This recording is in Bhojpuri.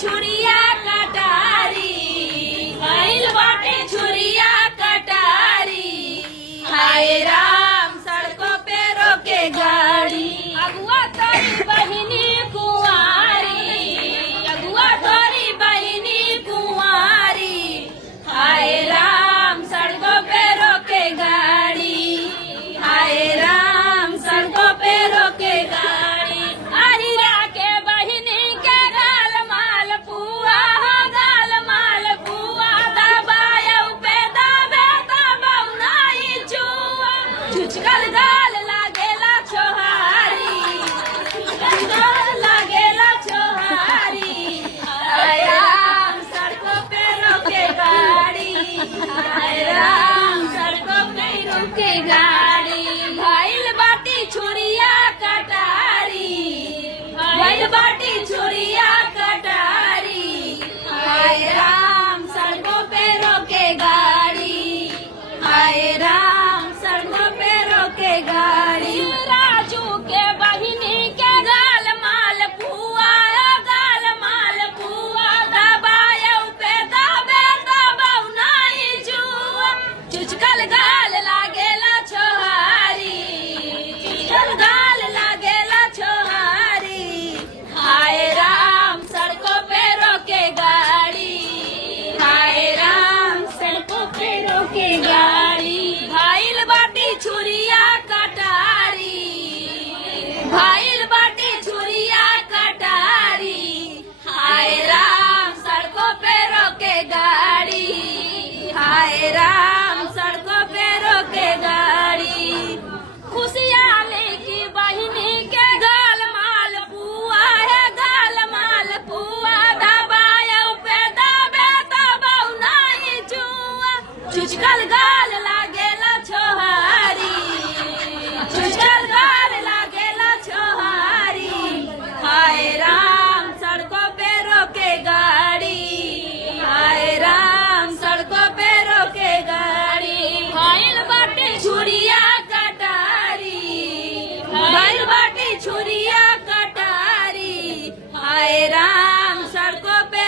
छुरिया कटारी, भइल बाटे छुरिया कटारी। हाय राम सड़कों पे रोके गाड़ी, अगुआ तोरी बहिनी कुंवारी, अगुआ तोरी बहिनी कुंवारी। हाय राम सड़कों पे रोके गाड़ी, हाय राम सड़कों पे रोके गाड़ी। अहिरा के बहिनी के गाल माल पुआ, गाल माल पुआ, दबायौ पे दबे दबौ नाई चुआ। चुचकल गाल लागेला छोहारी, चुचकल गाल लागेला छोहारी। हाय राम सड़कों पे रोके गाड़ी, हाय राम सड़कों पे रोके गाड़ी। भइल बाटी छुरिया कटारी, भइल बाटी छुरिया कटारी। हाय राम सड़कों पे रोके गाड़ी, हाय राम सड़कों पे रोके गाड़ी। राजू के बहिनी के गाल माल पुआ, गाल माल पुआ, दबायौ पे दबे दबौ नाई जुआ। चुचकल गाल लागेला छोहारी, चुचकल गाल लागेला छोहारी। हाय राम सड़कों पे रोके गाड़ी, हाय राम सड़कों पे रोके गाड़ी। भइल बाटी छुरिया कटारी, भइल बाटी छुरिया कटारी। हाय राम सड़कों पे रोके गाड़ी, हाय राम सड़कों पे रोके गाड़ी। खुशियाली की बहिनी के गाल माल पुआ है, गाल माल पुआ, दबायौ पे दबे दबौ नाई जुआ। चुचकल गाल लागेला छोहारी, चुचकल गाल लागेला छोहारी। हाय राम सड़कों पे रोके गाड़ी, हाय राम सड़कों पे रोके गाड़ी। भइल बाटी छुरिया कटारी, भइल बाटी छुरिया कटारी। हाय राम सड़कों पे